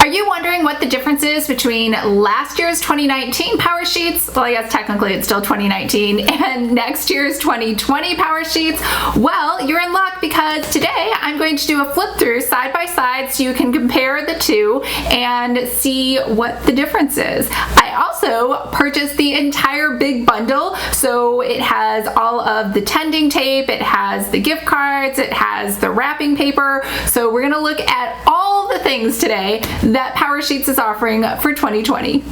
Are you wondering what the difference is between last year's 2019 Powersheets, well, I guess technically it's still 2019, and next year's 2020 Powersheets? Well, you're in luck because today I'm going to do a flip through side by side so you can compare the two and see what the difference is. I also purchased the entire big bundle, so it has all of the tending tape, it has the gift cards, it has the wrapping paper, so we're gonna look at all the things today that Powersheets is offering for 2020.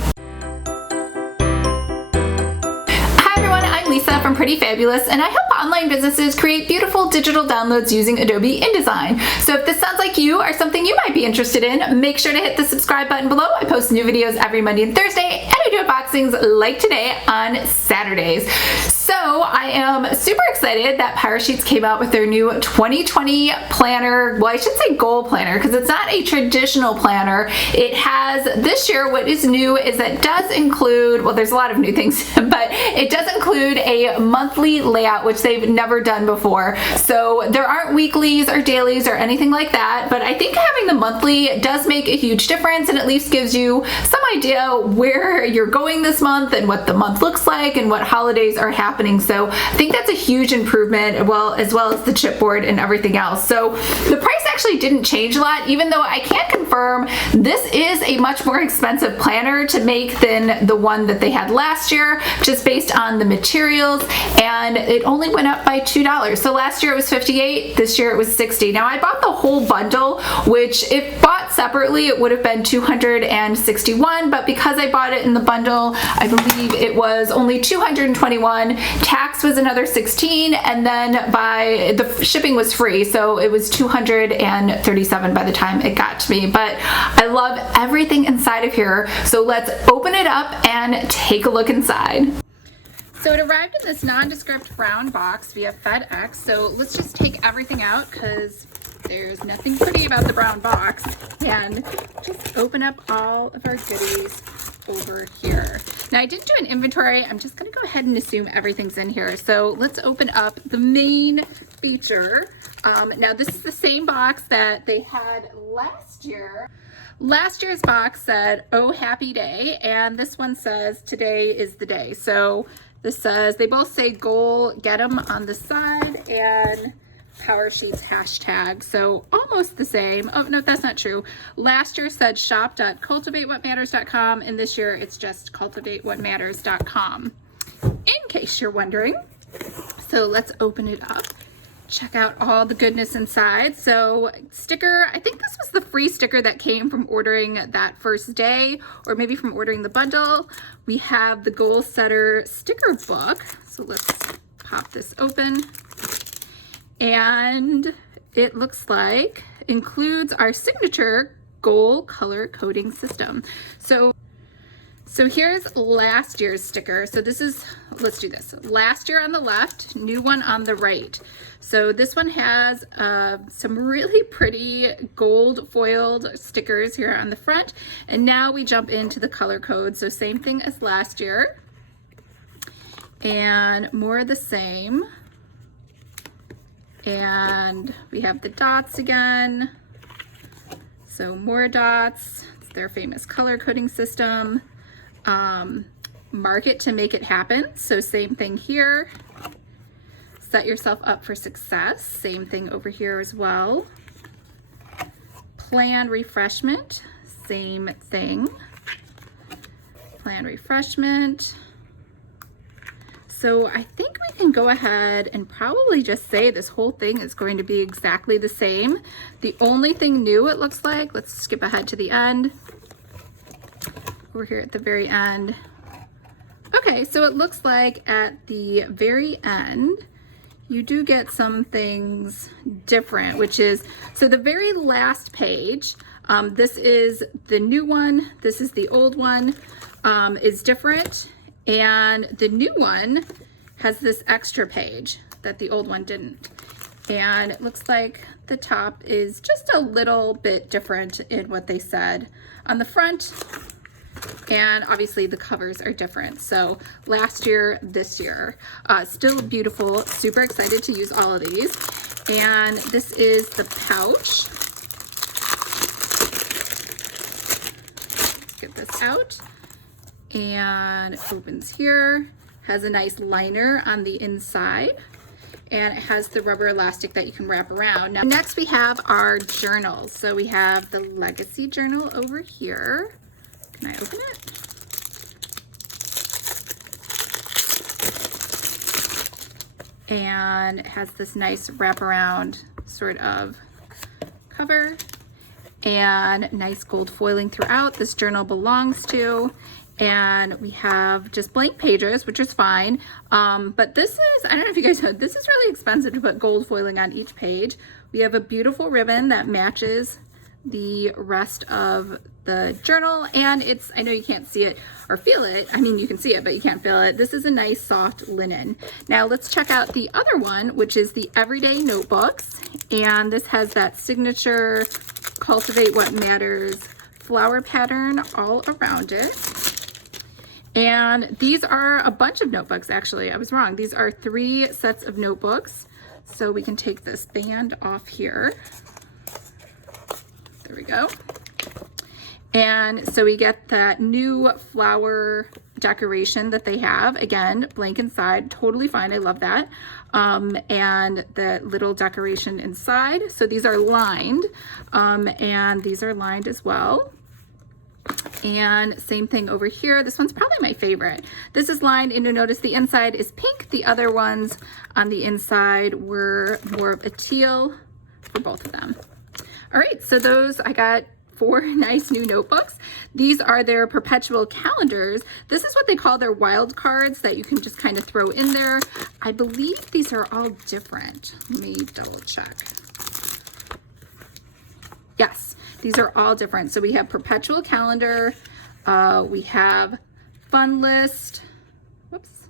Lisa from Pretty Fabulous, and I help online businesses create beautiful digital downloads using Adobe InDesign. So if this sounds like you or something you might be interested in, make sure to hit the subscribe button below. I post new videos every Monday and Thursday, and I do unboxings like today on Saturdays. So I am super excited that Powersheets came out with their new 2020 planner. Well, I should say goal planner because it's not a traditional planner. It has, this year, what is new is that it does include, well, there's a lot of new things, but it does include a monthly layout, which they've never done before. So there aren't weeklies or dailies or anything like that, but I think having the monthly does make a huge difference and at least gives you some idea where you're going this month and what the month looks like and what holidays are happening. So I think that's a huge improvement, as well as the chipboard and everything else. So the price actually didn't change a lot, even though I can't confirm this is a much more expensive planner to make than the one that they had last year, just based on the materials, and it only went up by $2. So last year it was $58, this year it was $60. Now I bought the whole bundle, which if bought separately it would have been $261, but because I bought it in the bundle, I believe it was only $221. Tax was another $16, and then by the shipping was free, so it was $237 by the time it got to me. But I love everything inside of here, so let's open it up and take a look inside. So it arrived in this nondescript brown box via FedEx, so let's just take everything out because there's nothing pretty about the brown box, and just open up all of our goodies over here. Now I didn't do an inventory, I'm just gonna go ahead and assume everything's in here. So let's open up the main feature. Now this is the same box that they had last year. Last year's box said, "Oh, happy day," and this one says, "Today is the day." So this says, they both say goal, get 'em on the side, and Powersheets hashtag, so almost the same. Oh no, that's not true. Last year said shop.cultivatewhatmatters.com, and this year it's just cultivatewhatmatters.com, in case you're wondering. So let's open it up, check out all the goodness inside. So sticker, I think this was the free sticker that came from ordering that first day, or maybe from ordering the bundle. We have the Goal Setter sticker book, so let's pop this open. And it looks like includes our signature goal color coding system. So here's last year's sticker. So this is, let's do this. Last year on the left, new one on the right. So this one has some really pretty gold foiled stickers here on the front. And now we jump into the color code. So same thing as last year. And more of the same. And we have the dots again. So more dots, it's their famous color coding system. Mark it to make it happen. So same thing here. Set yourself up for success. Same thing over here as well. Plan refreshment, same thing. Plan refreshment. So I think we can go ahead and probably just say this whole thing is going to be exactly the same. The only thing new, it looks like, let's skip ahead to the end. We're here at the very end. Okay, so it looks like at the very end, you do get some things different, which is, so the very last page, this is the new one, this is the old one, is different. And the new one has this extra page that the old one didn't. And it looks like the top is just a little bit different in what they said on the front. And obviously the covers are different. So last year, this year, still beautiful, super excited to use all of these. And this is the pouch. get this out. And it opens here, has a nice liner on the inside, and it has the rubber elastic that you can wrap around. Now, next we have our journals. So we have the Legacy Journal over here. Can I open it? And it has this nice wraparound sort of cover and nice gold foiling throughout. This journal belongs to, and we have just blank pages, which is fine. But this is, I don't know if you guys know, this is really expensive to put gold foiling on each page. We have a beautiful ribbon that matches the rest of the journal, and it's, I know you can't see it or feel it. I mean, you can see it, but you can't feel it. This is a nice soft linen. Now let's check out the other one, which is the Everyday Notebooks. And this has that signature Cultivate What Matters flower pattern all around it. And these are a bunch of notebooks, actually. I was wrong. These are 3 sets of notebooks. So we can take this band off here. There we go. And so we get that new flower decoration that they have. Again, blank inside, totally fine. I love that. And the little decoration inside. So these are lined, and these are lined as well. And same thing over here. This one's probably my favorite. This is lined, and you'll notice the inside is pink. The other ones on the inside were more of a teal for both of them. All right, so those, I got 4 nice new notebooks. These are their perpetual calendars. This is what they call their wild cards that you can just kind of throw in there. I believe these are all different. Let me double check. Yes, these are all different. So we have perpetual calendar, we have fun list, whoops.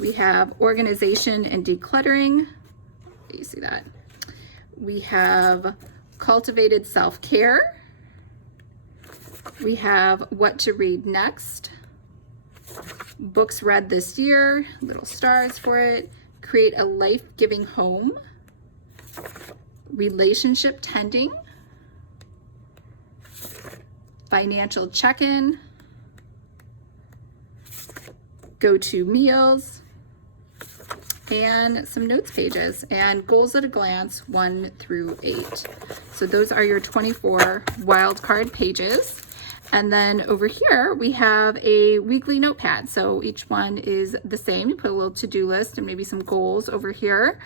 We have organization and decluttering. You see that? We have cultivated self-care. We have what to read next. Books read this year, little stars for it. Create a life-giving home. Relationship tending. Financial check-in. Go-to meals. And some notes pages, and goals at a glance 1 through 8. So those are your 24 wildcard pages. And then over here we have a weekly notepad. So each one is the same. You put a little to-do list and maybe some goals over here.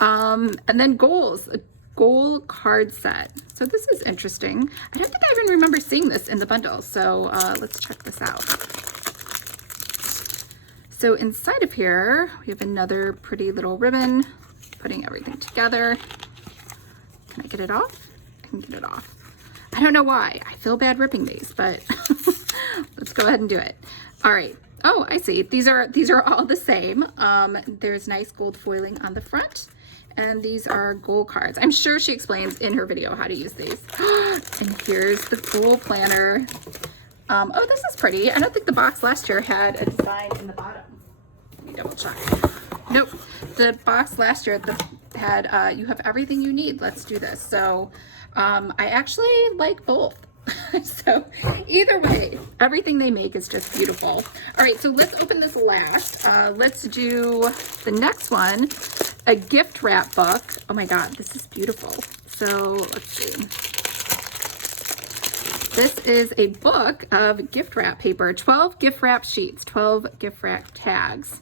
And then goals, a goal card set. So this is interesting. I don't think I even remember seeing this in the bundle. So let's check this out. So inside of here, we have another pretty little ribbon, putting everything together. Can I get it off? I can get it off. I don't know why. I feel bad ripping these, but let's go ahead and do it. All right. Oh, I see. These are all the same. There's nice gold foiling on the front, and these are goal cards. I'm sure she explains in her video how to use these. And here's the goal planner. Oh, this is pretty. I don't think the box last year had a design in the bottom. Let me double check. Nope. The box last year had, you have everything you need. Let's do this. So I actually like both. So either way, everything they make is just beautiful. All right, so let's open this last. Let's do the next one, a gift wrap book. Oh my God, this is beautiful. So let's see. This is a book of gift wrap paper, 12 gift wrap sheets, 12 gift wrap tags.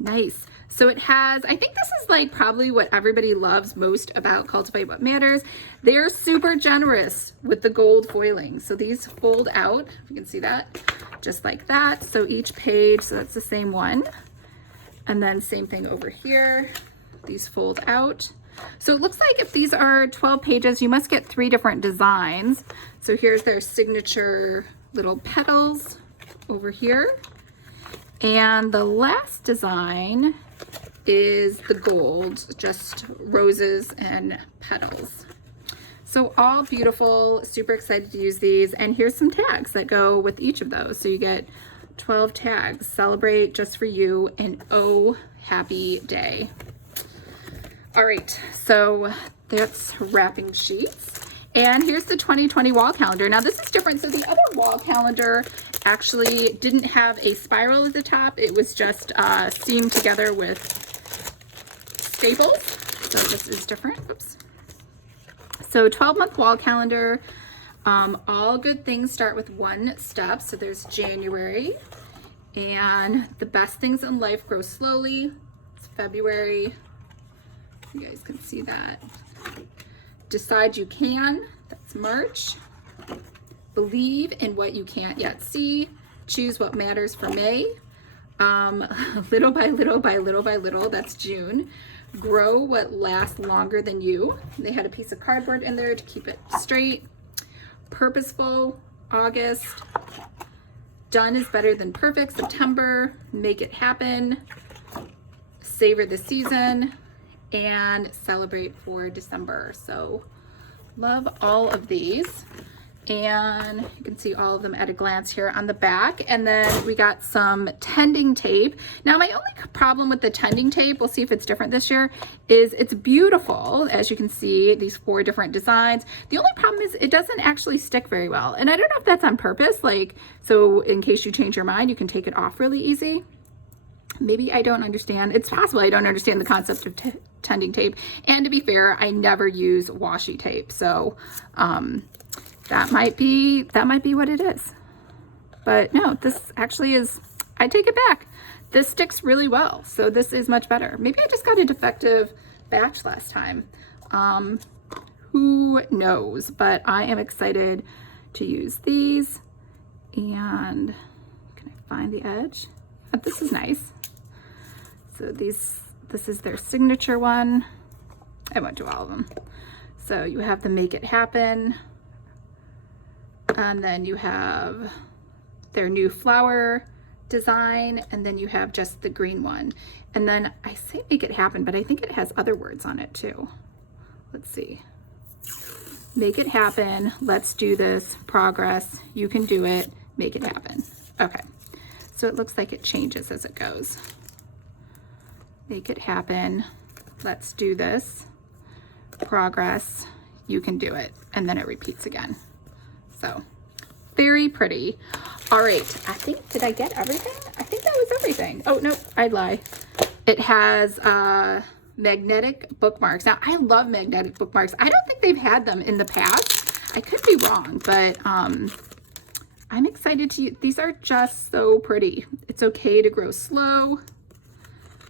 Nice. So it has, I think this is like probably what everybody loves most about Cultivate What Matters. They're super generous with the gold foiling. So these fold out, if you can see that, just like that. So each page, so that's the same one. And then same thing over here. These fold out. So it looks like if these are 12 pages, you must get 3 different designs. So here's their signature little petals over here. And the last design is the gold, just roses and petals. So all beautiful, super excited to use these. And here's some tags that go with each of those. So you get 12 tags. Celebrate just for you and oh, happy day. All right, so that's wrapping sheets. And here's the 2020 wall calendar. Now this is different. So the other wall calendar actually didn't have a spiral at the top. It was just seamed together with staples. So this is different. Oops. So 12-month wall calendar. All good things start with one step. So there's January. And the best things in life grow slowly. It's February. You guys can see that. Decide you can, that's March. Believe in what you can't yet see. Choose what matters for May. Little by little by little by little, that's June. Grow what lasts longer than you. They had a piece of cardboard in there to keep it straight. Purposeful, August. Done is better than perfect, September. Make it happen. Savor the season. And celebrate for December. So love all of these, and you can see all of them at a glance here on the back. And then we got some tending tape. Now my only problem with the tending tape, we'll see if it's different this year, is it's beautiful. As you can see, these 4 different designs. The only problem is it doesn't actually stick very well, and I don't know if that's on purpose, like, so in case you change your mind, you can take it off really easy. Maybe I don't understand. It's possible I don't understand the concept of tending tape. And to be fair, I never use washi tape. So that might be what it is. But no, this actually is, I take it back. This sticks really well. So this is much better. Maybe I just got a defective batch last time. Who knows? But I am excited to use these. And can I find the edge? Oh, this is nice. So this is their signature one. I won't do all of them. So you have the Make It Happen. And then you have their new flower design. And then you have just the green one. And then I say Make It Happen, but I think it has other words on it too. Let's see. Make it happen. Let's do this. Progress. You can do it. Make it happen. Okay. So it looks like it changes as it goes. Make it happen. Let's do this. Progress. You can do it. And then it repeats again. So very pretty. All right. I think, did I get everything? I think that was everything. Oh, no, I lie. It has magnetic bookmarks. Now, I love magnetic bookmarks. I don't think they've had them in the past. I could be wrong, but I'm excited to use. These are just so pretty. It's okay to grow slow.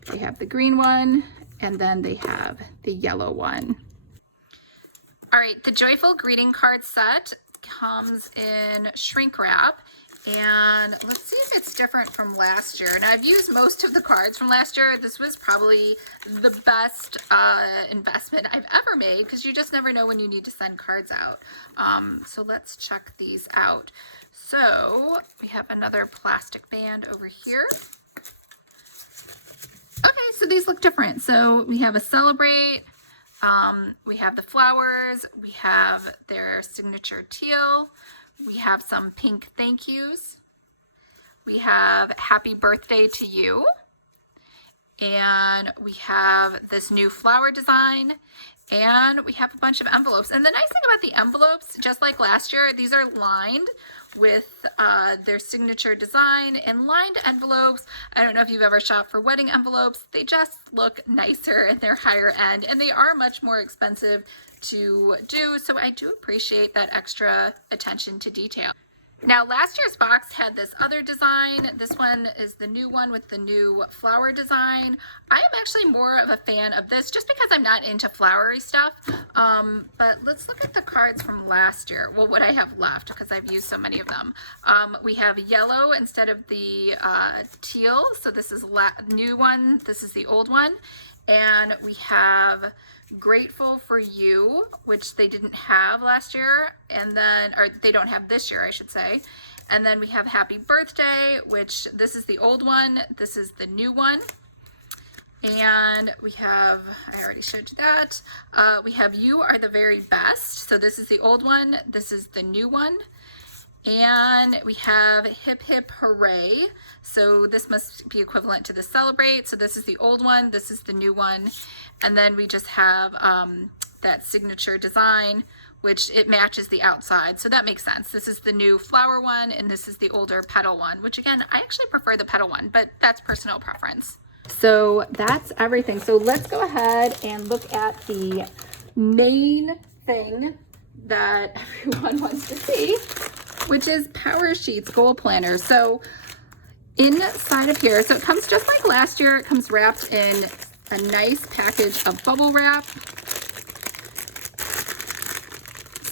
They have the green one, and then they have the yellow one. All right, the Joyful Greeting Card set comes in shrink wrap, and let's see if it's different from last year. Now, I've used most of the cards from last year. This was probably the best investment I've ever made, because you just never know when you need to send cards out. So let's check these out. So we have another plastic band over here. Okay, so these look different. So we have a Celebrate, we have the flowers, we have their signature teal, we have some pink thank yous, we have Happy Birthday to You, and we have this new flower design, and we have a bunch of envelopes. And the nice thing about the envelopes, just like last year, these are lined with their signature design. And lined envelopes, I don't know if you've ever shopped for wedding envelopes, they just look nicer and they're higher end, and they are much more expensive to do. So I do appreciate that extra attention to detail. Now, last year's box had this other design. This one is the new one with the new flower design. I am actually more of a fan of this just because I'm not into flowery stuff. But let's look at the cards from last year. Well, what I have left, because I've used so many of them. We have yellow instead of the teal. So this is new one. This is the old one. And we have Grateful for You, which they didn't have last year, and then, or they don't have this year, I should say. And then we have Happy Birthday, which this is the old one, this is the new one. And we have, I already showed you that. We have You Are the Very Best. So this is the old one, this is the new one. And we have Hip Hip Hooray. So this must be equivalent to the Celebrate. So this is the old one, this is the new one. And then we just have that signature design which it matches the outside. So that makes sense. This is the new flower one, and this is the older petal one, which again, I actually prefer the petal one, but that's personal preference. So that's everything. So let's go ahead and look at the main thing that everyone wants to see, which is Powersheets Goal Planner. So inside of here, so it comes just like last year. It comes wrapped in a nice package of bubble wrap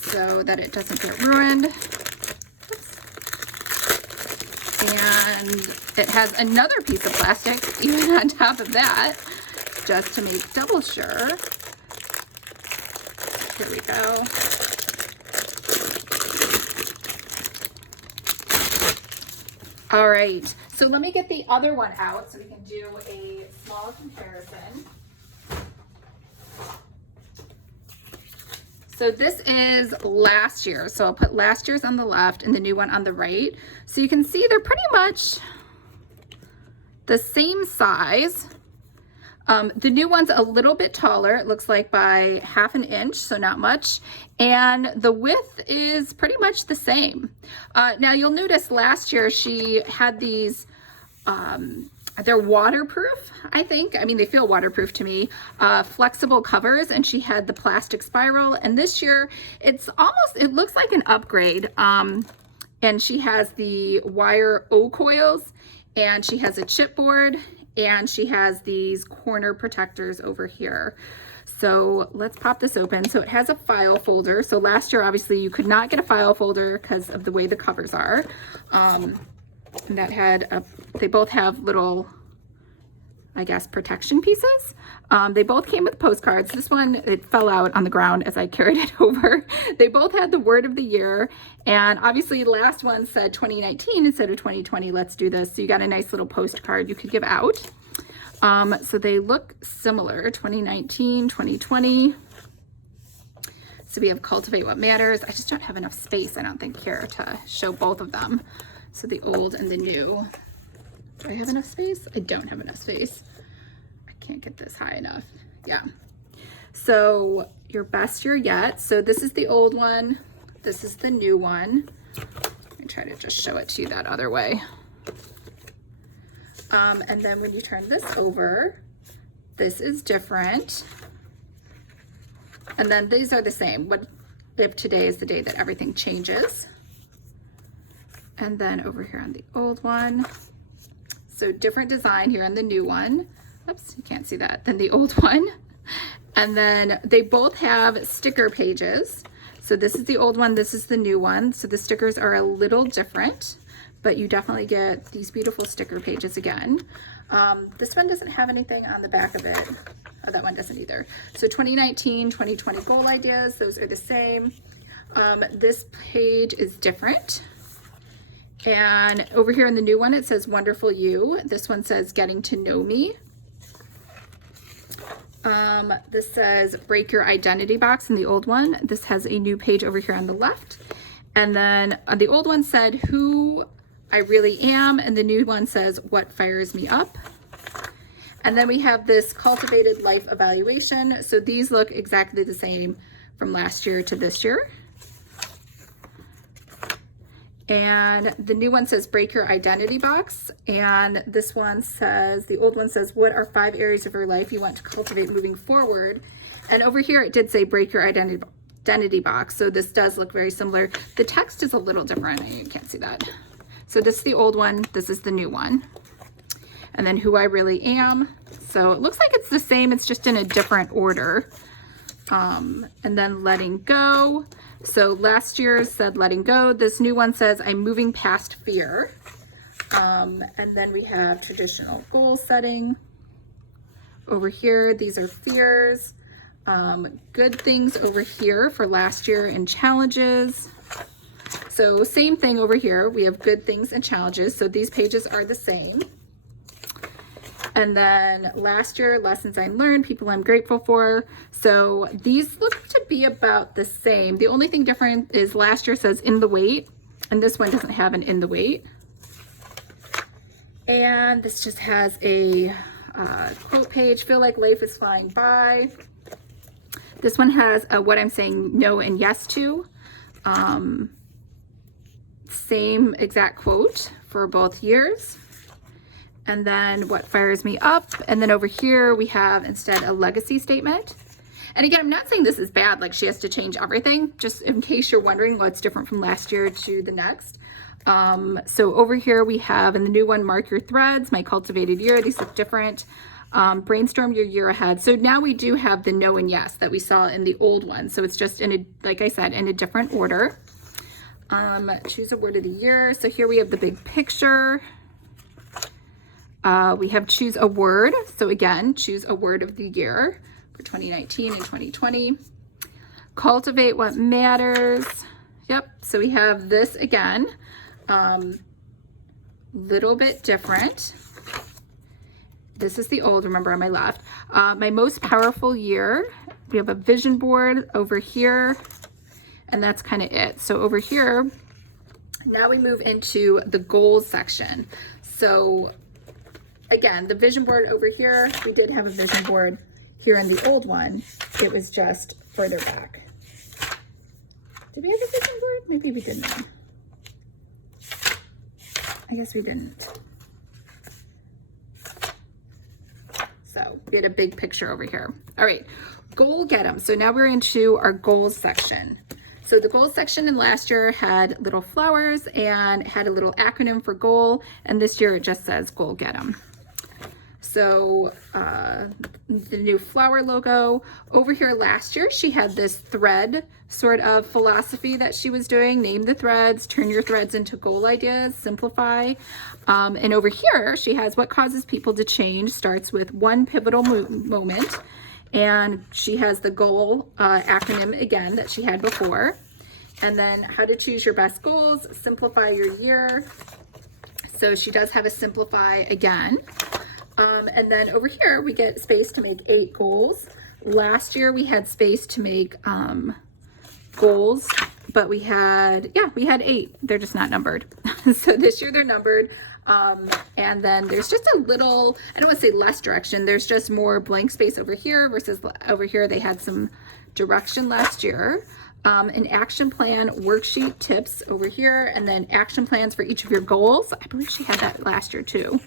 so that it doesn't get ruined. Oops. And it has another piece of plastic even on top of that, just to make double sure. Here we go. All right, so let me get the other one out so we can do a small comparison. So this is last year. So I'll put last year's on the left and the new one on the right. So you can see they're pretty much the same size. The new one's a little bit taller. It looks like by 1/2 inch, so not much. And the width is pretty much the same. Now you'll notice last year she had these, they're waterproof, I think. I mean, they feel waterproof to me. Flexible covers, and she had the plastic spiral. And this year, it's almost, it looks like an upgrade. And she has the wire O coils, and she has a chipboard, and she has these corner protectors over here. So let's pop this open. So it has a file folder. So last year, obviously, you could not get a file folder because of the way the covers are. And that had a, they both have little, I guess, protection pieces. They both came with postcards. This one, it fell out on the ground as I carried it over. They both had the word of the year. And obviously the last one said 2019 instead of 2020, let's do this. So you got a nice little postcard you could give out. So they look similar, 2019, 2020. So we have Cultivate What Matters. I just don't have enough space, I don't think, here to show both of them. So the old and the new. Do I have enough space? I don't have enough space. I can't get this high enough. Yeah. So your best year yet. So this is the old one. This is the new one. Let me try to just show it to you that other way. And then when you turn this over, this is different. And then these are the same. What if today is the day that everything changes? And then over here on the old one, so different design here on the new one. Oops, you can't see that, than the old one. And then they both have sticker pages. So this is the old one, this is the new one. So the stickers are a little different, but you definitely get these beautiful sticker pages again. This one doesn't have anything on the back of it. Oh, that one doesn't either. So 2019, 2020 goal ideas, those are the same. This page is different. And over here in the new one, it says Wonderful You. This one says Getting to Know Me. This says Break Your Identity Box in the old one. This has a new page over here on the left. And then the old one said Who I Really Am, and the new one says What Fires Me Up. And then we have this Cultivated Life Evaluation. So these look exactly the same from last year to this year. And the new one says Break Your Identity Box. And this one says, the old one says, what are 5 areas of your life you want to cultivate moving forward? And over here it did say Break Your Identity Box. So this does look very similar. The text is a little different. You can't see that. So this is the old one. This is the new one. And then Who I Really Am. So it looks like it's the same. It's just in a different order. And then Letting Go. So last year said Letting Go. This new one says I'm Moving Past Fear. And then we have Traditional Goal Setting. Over here, these are fears. Good things over here for last year and challenges. So same thing over here. We have good things and challenges. So these pages are the same. And then last year, lessons I learned, people I'm grateful for. So these look to be about the same. The only thing different is last year says In the Wait, and this one doesn't have an In the Wait. And this just has a quote page, Feel Like Life is Flying By. This one has a what I'm saying no and yes to. Same exact quote for both years. And then what fires me up. And then over here we have instead a legacy statement. And again, I'm not saying this is bad, like she has to change everything, just in case you're wondering what's different from last year to the next. So over here we have in the new one, mark your threads, my cultivated year. These look different. Brainstorm your year ahead. So now we do have the no and yes that we saw in the old one. So it's just in a, like I said, in a different order. Choose a word of the year. So here we have the big picture. We have choose a word. So again, choose a word of the year for 2019 and 2020. Cultivate what matters. Yep. So we have this again, little bit different. This is the old, remember, on my left. My most powerful year. We have a vision board over here, and that's kind of it. So over here, now we move into the goals section. So again, the vision board over here, we did have a vision board here in the old one. It was just further back. Did we have a vision board? Maybe we didn't. I guess we didn't. So we had a big picture over here. All right, goal get 'em. So now we're into our goals section. So the goals section in last year had little flowers and had a little acronym for goal. And this year it just says goal get 'em. So the new flower logo over here last year, she had this thread sort of philosophy that she was doing. Name the threads, turn your threads into goal ideas, simplify. And over here, she has what causes people to change starts with one pivotal moment. And she has the goal acronym again that she had before. And then how to choose your best goals, simplify your year. So she does have a simplify again. And then over here, we get space to make 8 goals. Last year, we had space to make goals, but we had 8. They're just not numbered. So this year they're numbered. And then there's just a little, I don't want to say less direction. There's just more blank space over here versus over here. They had some direction last year. An action plan worksheet tips over here, and then action plans for each of your goals. I believe she had that last year too.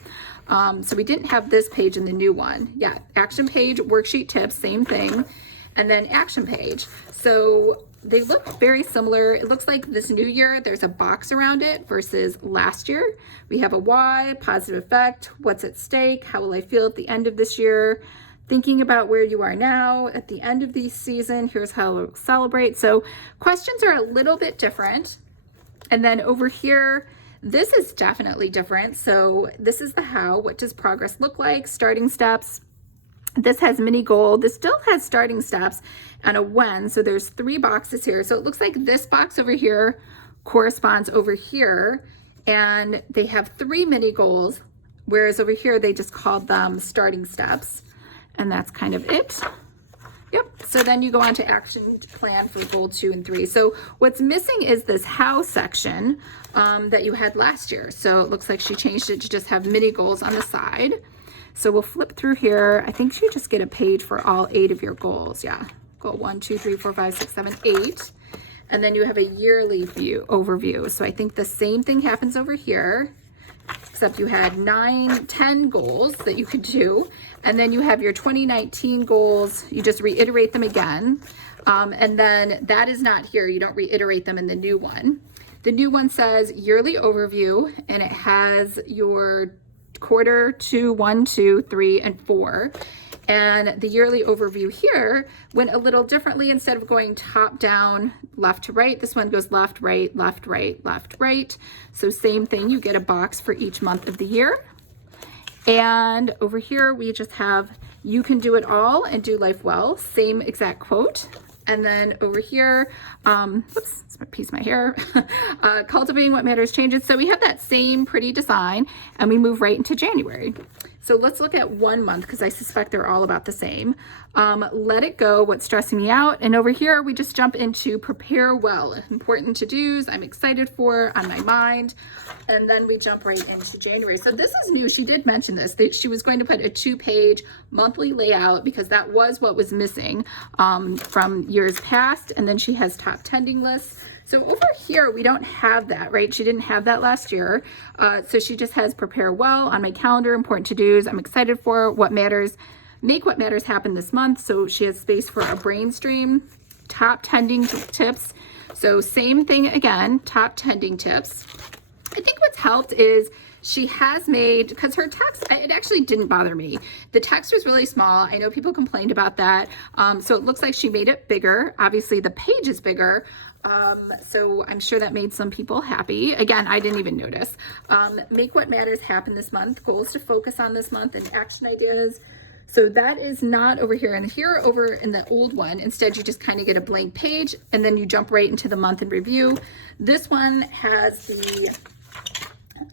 So we didn't have this page in the new one. Yeah, action page, worksheet tips, same thing. And then action page. So they look very similar. It looks like this new year, there's a box around it versus last year. We have a why, positive effect, what's at stake, how will I feel at the end of this year, thinking about where you are now at the end of the season, here's how we'll celebrate. So questions are a little bit different. And then over here, this is definitely different. So this is the how, what does progress look like, starting steps. This has mini goal. This still has starting steps and a when. So there's 3 boxes here. So it looks like this box over here corresponds over here. And they have 3 mini goals, whereas over here they just called them starting steps. And that's kind of it. Yep, so then you go on to action plan for goal 2 and 3. So what's missing is this how section that you had last year. So it looks like she changed it to just have mini goals on the side. So we'll flip through here. I think you just get a page for all 8 of your goals. Yeah, goal 1, 2, 3, 4, 5, 6, 7, 8. And then you have a yearly overview. So I think the same thing happens over here, except you had 9, 10 goals that you could do. And then you have your 2019 goals. You just reiterate them again. And then that is not here. You don't reiterate them in the new one. The new one says yearly overview, and it has your quarter 2, 1, 2, 3, and 4. And the yearly overview here went a little differently. Instead of going top down, left to right, this one goes left, right, left, right, left, right. So same thing, you get a box for each month of the year. And over here, we just have, you can do it all and do life well. Same exact quote. And then over here, oops, it's a piece of my hair. Cultivating what matters changes. So we have that same pretty design, and we move right into January. So let's look at 1 month because I suspect they're all about the same. Let it go, what's stressing me out. And over here, we just jump into prepare well. Important to-dos I'm excited for, on my mind. And then we jump right into January. So this is new. She did mention this. She was going to put a 2-page monthly layout because that was what was missing from years past. And then she has top tending lists. So over here, we don't have that, right? She didn't have that last year. So she just has prepare well on my calendar, important to-dos I'm excited for, what matters, make what matters happen this month. So she has space for a brain stream, top tending tips. So same thing again, top tending tips. I think what's helped is she has made, because her text, it actually didn't bother me. The text was really small. I know people complained about that. So it looks like she made it bigger. Obviously the page is bigger. So I'm sure that made some people happy. Again, I didn't even notice. Make what matters happen this month. Goals to focus on this month and action ideas. So that is not over here. And here over in the old one, instead you just kind of get a blank page and then you jump right into the month in review. This one has the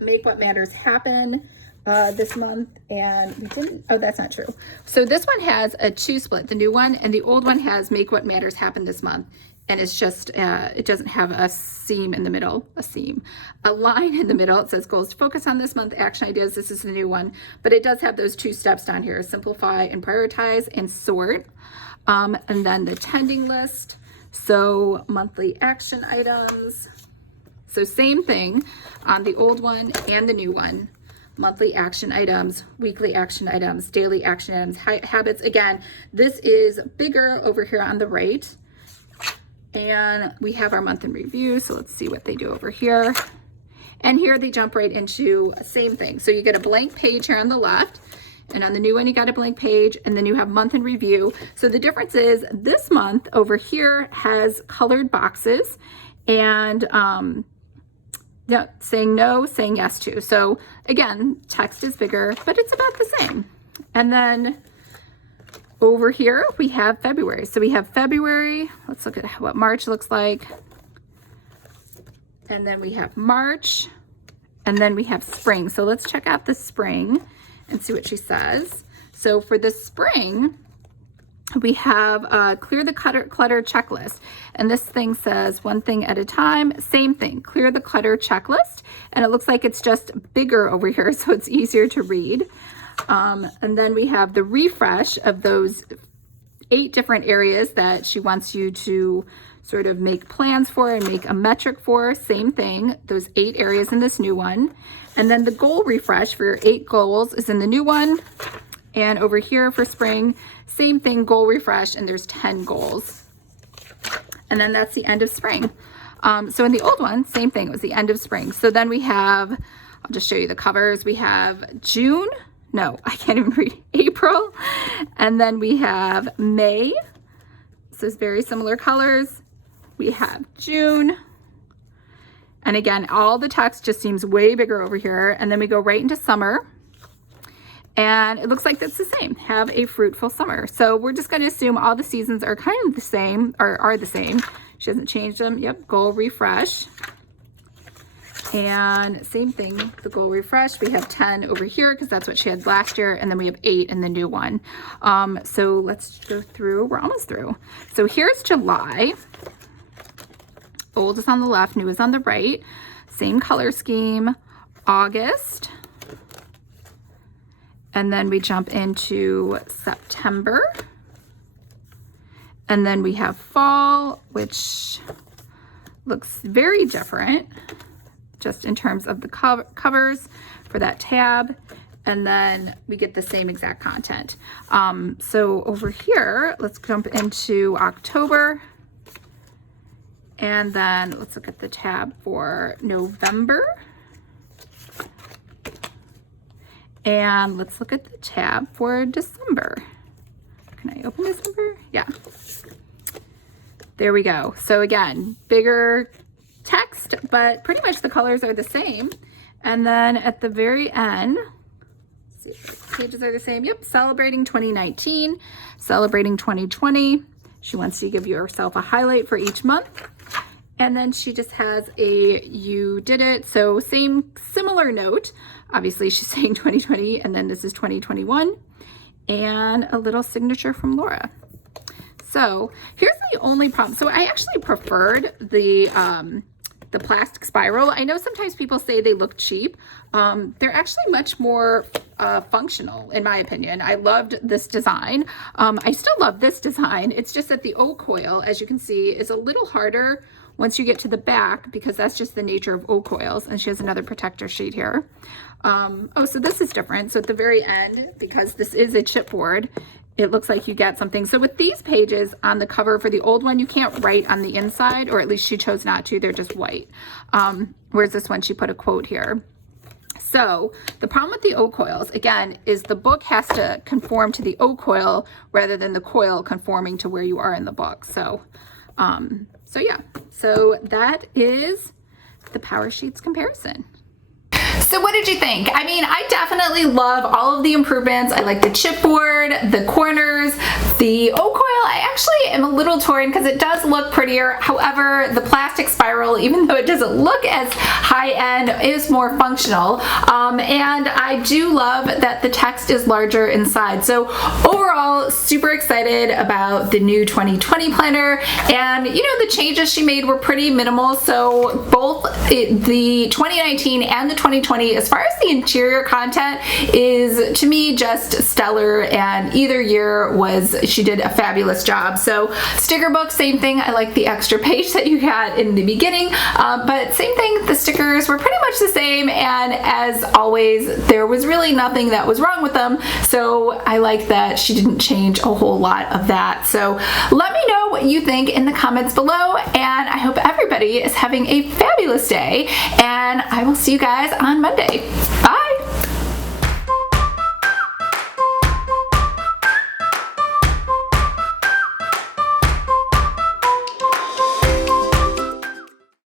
make what matters happen this month, and we didn't, oh, that's not true. So this one has a 2 split, the new one, and the old one has make what matters happen this month. And it's just, it doesn't have a seam in the middle, a line in the middle. It says goals to focus on this month, action ideas. This is the new one, but it does have those 2 steps down here, simplify and prioritize and sort. And then the tending list. So monthly action items. So same thing on the old one and the new one. Monthly action items, weekly action items, daily action items, habits. Again, this is bigger over here on the right. And we have our month in review. So let's see what they do over here. And here they jump right into the same thing. So you get a blank page here on the left. And on the new one, you got a blank page. And then you have month in review. So the difference is this month over here has colored boxes. And yeah, saying no, saying yes to. So again, text is bigger, but it's about the same. And then over here, we have February. So we have February. Let's look at what March looks like. And then we have March. And then we have spring. So let's check out the spring and see what she says. So for the spring, we have clear the clutter checklist. And this thing says one thing at a time, same thing, clear the clutter checklist. And it looks like it's just bigger over here, so it's easier to read. And then we have the refresh of those 8 different areas that she wants you to sort of make plans for and make a metric for. Same thing, those 8 areas in this new one. And then the goal refresh for your 8 goals is in the new one. And over here for spring, same thing, goal refresh, and there's 10 goals. And then that's the end of spring. So in the old one, same thing, it was the end of spring. So then we have, I'll just show you the covers. We have June, no, I can't even read, April. And then we have May. So it's very similar colors. We have June. And again, all the text just seems way bigger over here. And then we go right into summer. And it looks like that's the same. Have a fruitful summer. So we're just going to assume all the seasons are kind of the same, or are the same. She hasn't changed them. Yep, goal refresh. And same thing, the goal refresh. We have 10 over here because that's what she had last year. And then we have 8 in the new one. So let's go through. We're almost through. So here's July. Old is on the left, new is on the right. Same color scheme. August. And then we jump into September. And then we have fall, which looks very different, just in terms of the covers for that tab. And then we get the same exact content. So over here, let's jump into October. And then let's look at the tab for November. And let's look at the tab for December. Can I open December? Yeah. There we go. So again, bigger text, but pretty much the colors are the same. And then at the very end, let's see if the pages are the same. Yep, celebrating 2019, celebrating 2020. She wants to give yourself a highlight for each month. And then she just has a "you did it." So similar note. Obviously she's saying 2020, and then this is 2021, and a little signature from Laura. So here's the only problem. So I actually preferred the plastic spiral. I know sometimes people say they look cheap. They're actually much more functional, in my opinion. I loved this design. I still love this design. It's just that the O coil, as you can see, is a little harder once you get to the back, because that's just the nature of O coils. And she has another protector sheet here. Oh, so this is different. So at the very end, because this is a chipboard, it looks like you get something. So with these pages on the cover for the old one, you can't write on the inside, or at least she chose not to. They're just white. Whereas this one, she put a quote here. So the problem with the O coils, again, is the book has to conform to the O coil rather than the coil conforming to where you are in the book. So yeah, so that is the Powersheets comparison. So what did you think? I mean, I definitely love all of the improvements. I like the chipboard, the corners, the O coil. I actually am a little torn because it does look prettier. However, the plastic spiral, even though it doesn't look as high end, is more functional. And I do love that the text is larger inside. So overall, super excited about the new 2020 planner. And you know, the changes she made were pretty minimal. So both the 2019 and the 2020, as far as the interior content, is to me just stellar, and either year she did a fabulous job. So sticker book, same thing. I like the extra page that you had in the beginning, but same thing, the stickers were pretty much the same, and as always, there was really nothing that was wrong with them. So I like that she didn't change a whole lot of that. So let me know what you think in the comments below, and I hope everybody is having a fabulous day, and I will see you guys on Monday. Bye.